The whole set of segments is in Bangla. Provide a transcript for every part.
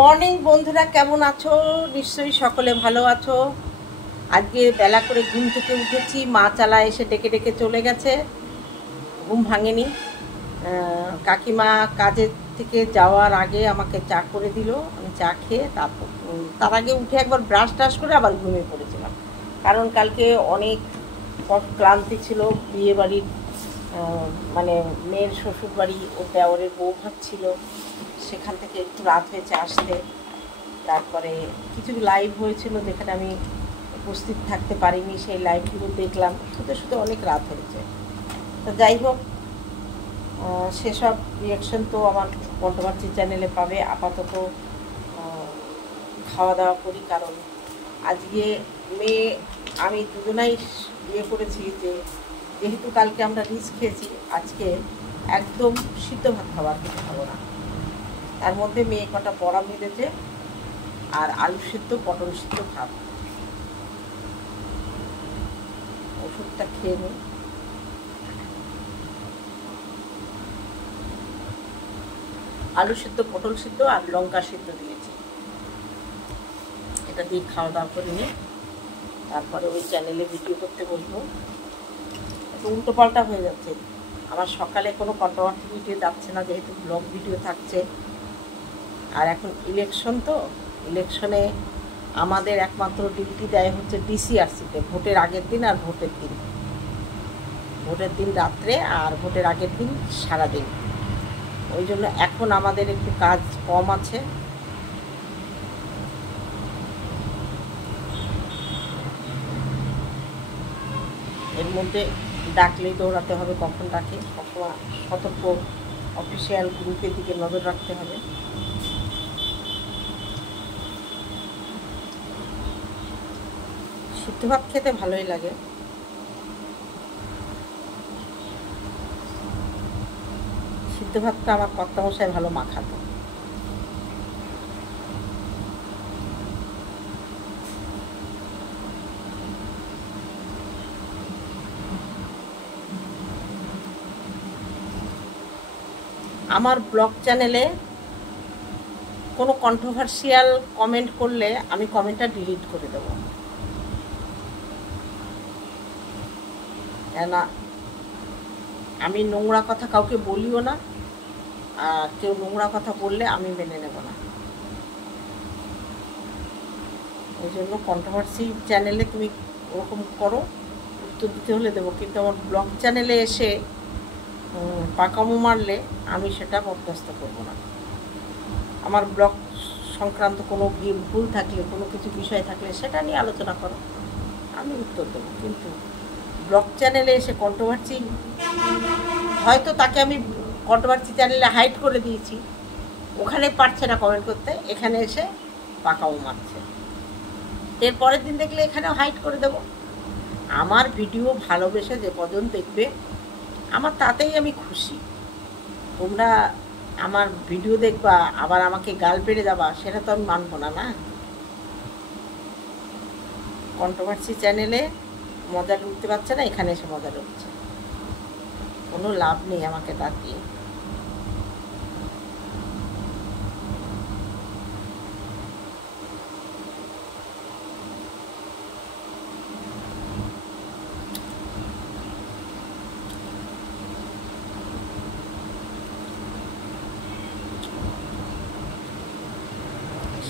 মর্নিং বন্ধুরা, কেমন আছো? নিশ্চয়ই সকলে ভালো আছো। আজকে বেলা করে ঘুম থেকে উঠেছি, মা চালা এসে ডেকে ডেকে চলে গেছে, ঘুম ভাঙেনি। কাকিমা কাজের থেকে যাওয়ার আগে আমাকে চা করে দিল, আমি চা খেয়ে তার আগে উঠে একবার ব্রাশ টাশ করে আবার ঘুমিয়ে পড়েছিলাম, কারণ কালকে অনেক ক্লান্তি ছিল। বিয়েবাড়ির মানে মেয়ের শ্বশুরবাড়ি, ও দেওরের বউ ভাত ছিল, সেখান থেকে একটু রাত হয়েছে আসতে। তারপরে কিছু লাইভ হয়েছিল যেখানে আমি উপস্থিত থাকতে পারিনি, সেই লাইভগুলো দেখলাম, শুতে শুতে অনেক রাত হয়েছে। তো যাই হোক, সেসব রিয়াকশন তো আমার কন্ট্রোভার্সি চ্যানেলে পাবে। আপাতত খাওয়া দাওয়া করি, কারণ আজকে মেয়ে আমি দুজনাই করেছি যে যেহেতু কালকে আমরা রিচ খেয়েছি, আজকে একদম সিদ্ধ ভাত খাবার কিছু খাবো না। তার মধ্যে মেয়ে কটা বড়া ভেজেছে আর আলু সিদ্ধ পটল সিদ্ধ ভাত। ওষুধটা খেয়ে নিই। আলু সিদ্ধ পটল সিদ্ধ আর লঙ্কা সিদ্ধ দিয়েছি, এটা দিয়ে খাওয়া দাওয়া করে নিই। তারপরে ওই চ্যানেলে ভিডিও করতে বসবো। একটু উল্টো পাল্টা হয়ে যাচ্ছে আমার, সকালে কোনো কন্ট্রোভার্সি ভিডিও যাচ্ছে না যেহেতু ব্লগ ভিডিও থাকছে। আর এখন ইলেকশন, তো ইলেকশনে আমাদের একমাত্র ডিউটি দেয় হচ্ছে ডিসিআরসিতে, ভোটের আগের দিন আর ভোটের দিন, ভোটের দিন রাত্রে আর ভোটের আগের দিন সারাদিন। ওই জন্য এখন আমাদের একটু কাজ কম আছে। এর মধ্যে ডাকলেই দৌড়াতে হবে, কখন ডাকে, সবসময় সতর্ক অফিসিয়াল গ্রুপের দিকে নজর রাখতে হবে। সিদ্ধ ভাত খেতে ভালোই লাগে। সিদ্ধ ভাতটা আমার কর্তামশাই ভালো মাখাতো। আমার ব্লগ চ্যানেলে কোনো কন্ট্রোভার্সিয়াল কমেন্ট করলে আমি কমেন্টটা ডিলিট করে দেব, কেননা আমি নোংরা কথা কাউকে বলিও না, আর কেউ নোংরা কথা বললে আমি মেনে নেব না। ওই জন্য কন্ট্রোভার্সি চ্যানেলে তুমি ওরকম করো, উত্তর দিতে হলে দেবো, কিন্তু আমার ব্লগ চ্যানেলে এসে পাকামো মারলে আমি সেটা বরদাস্ত করব না। আমার ব্লগ সংক্রান্ত কোনো ভুল থাকলে, কোনো কিছু বিষয় থাকলে সেটা নিয়ে আলোচনা করো, আমি উত্তর দেবো। কিন্তু ব্লগ চ্যানেলে এসে কন্ট্রোভার্সি, হয়তো তাকে আমি কন্ট্রোভার্সি চ্যানেলে হাইড করে দিয়েছি, ওখানে পারছে না কমেন্ট করতে, এখানে এসে পাকামো মারছে, এর পরের দিন দেখলে এখানেও হাইড করে দেব। আমার ভিডিও ভালোবেসে যে কজন দেখবে, আমার তাতেই আমি খুশি। তোমরা আমার ভিডিও দেখবা আবার আমাকে গাল পেড়ে যাবা, সেটা তো আমি মানবো না। না, কন্ট্রোভার্সি চ্যানেলে মজা লুটতে পারছে না, এখানে এসে মজা লুটছে, কোনো লাভ নেই আমাকে ডাকিয়ে।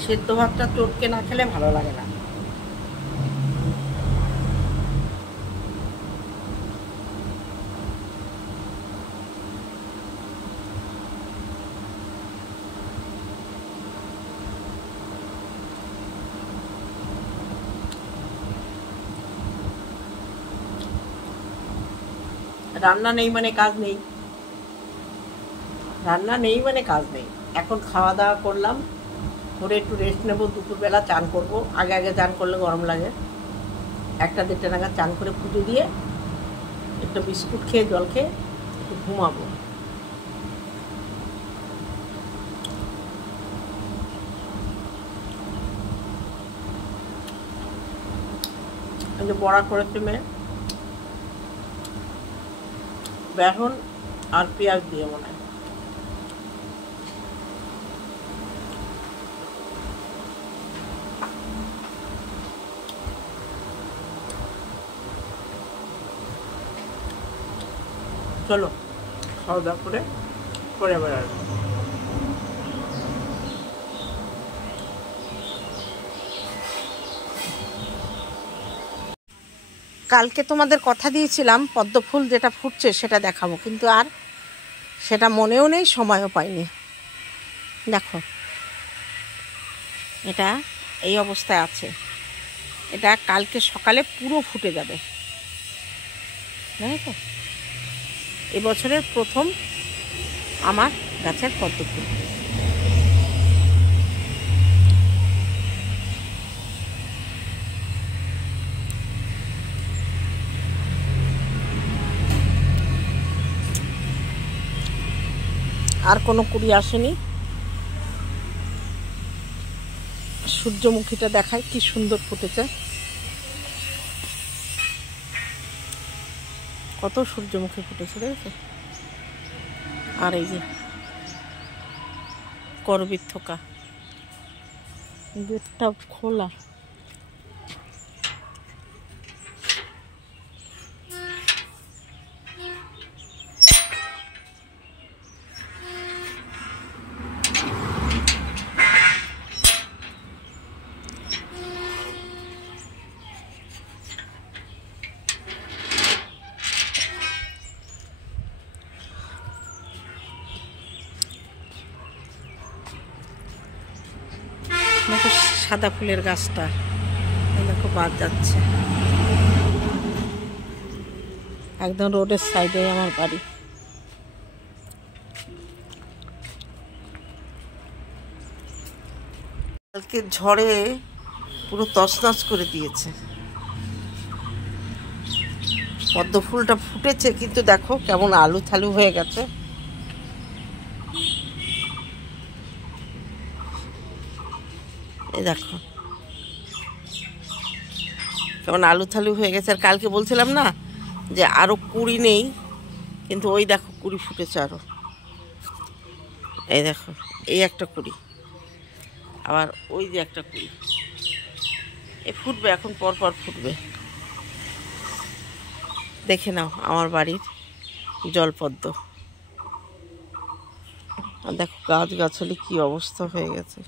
সেদ্ধ ভাতটা চটকে না খেলে ভালো লাগে না। রান্না নেই মানে কাজ নেই, রান্না নেই মানে কাজ নেই। এখন খাওয়া দাওয়া করলাম, করে একটু রেস্ট নেবো, দুপুরবেলা চান করব। আগে আগে চান করলে গরম লাগে, 1টা-1:30 নাগাদ চান করে পুজো দিয়ে একটা বিস্কুট খেয়ে জল খেয়ে একটু ঘুমাবো। এই যে বড়া করেছে মেয়ে, বেসন আর পেঁয়াজ দিয়ে মনে হয়। চলো খাওয়া দাওয়া করে পরে আবার আসবো। কালকে তোমাদের কথা দিয়েছিলাম পদ্ম ফুল যেটা ফুটছে সেটা দেখাবো, কিন্তু আর সেটা মনেও নেই, সময়ও পাইনি। দেখো এটা এই অবস্থায় আছে, এটা কালকে সকালে পুরো ফুটে যাবে। তো এবছরের প্রথম আমার গাছের পদ্ম ফুল। আর কোনো কুড়ি আসেনি। সূর্যমুখীটা দেখায় কি সুন্দর ফুটেছে, কত সূর্যমুখী ফুটেছে দেখেছো। আর এই যে করবীর থোকা, গেটটা খোলা। দেখো সাদা ফুলের গাছটা, দেখো বাদ যাচ্ছে, একদম রোডের সাইডে আমার বাড়ি। কালকে ঝড়ে পুরো তছনছ করে দিয়েছে। পদ্ম ফুলটা ফুটেছে কিন্তু দেখো কেমন আলু থালু হয়ে গেছে। এই দেখো কেমন আলু থালু হয়ে গেছে। আর কালকে বলছিলাম না যে আরো কুড়ি নেই, কিন্তু ওই দেখো কুড়ি ফুটেছে আরো। এই দেখো এই একটা কুড়ি, আবার ওই যে একটা কুড়ি, এ ফুটবে এখন, পর পর ফুটবে। দেখে নাও আমার বাড়ির জলপদ্ম। আর দেখো গাছগাছালি কি অবস্থা হয়ে গেছে।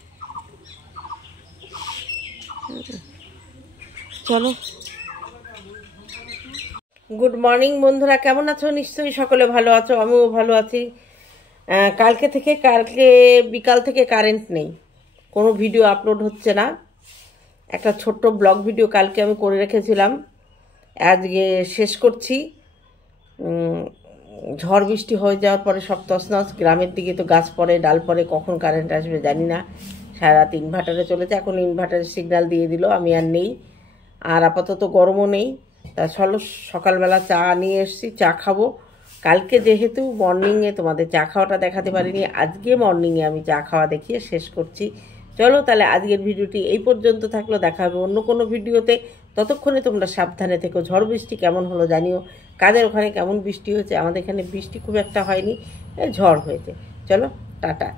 চলো, গুড মর্নিং বন্ধুরা, কেমন আছো? নিশ্চয়ই সকলে ভালো আছো, আমিও ভালো আছি। কালকে বিকাল থেকে কারেন্ট নেই, কোনো ভিডিও আপলোড হচ্ছে না। একটা ছোট্ট ব্লগ ভিডিও কালকে আমি করে রেখেছিলাম, আজকে শেষ করছি। ঝড় বৃষ্টি হয়ে যাওয়ার পরে সব তছনছ। গ্রামের দিকে তো গাছ পড়ে, ডাল পড়ে, কখন কারেন্ট আসবে জানি না। সারা রাত ইনভার্টারে চলেছে, এখন ইনভার্টারের সিগন্যাল দিয়ে দিল, আমি আর নেই। আর আপাতত গরমও নেই। তা চলো সকালবেলা চা নিয়ে এসেছি, চা খাবো। কালকে যেহেতু মর্নিংয়ে তোমাদের চা খাওয়াটা দেখাতে পারিনি, আজকে মর্নিংয়ে আমি চা খাওয়া দেখিয়ে শেষ করছি। চলো তাহলে আজকের ভিডিওটি এই পর্যন্ত থাকলো, দেখা হবে অন্য কোনো ভিডিওতে। ততক্ষণে তোমরা সাবধানে থেকো। ঝড় বৃষ্টি কেমন হলো জানিও, কাদের ওখানে কেমন বৃষ্টি হয়েছে। আমাদের এখানে বৃষ্টি খুব একটা হয়নি, ঝড় হয়েছে। চলো টাটা।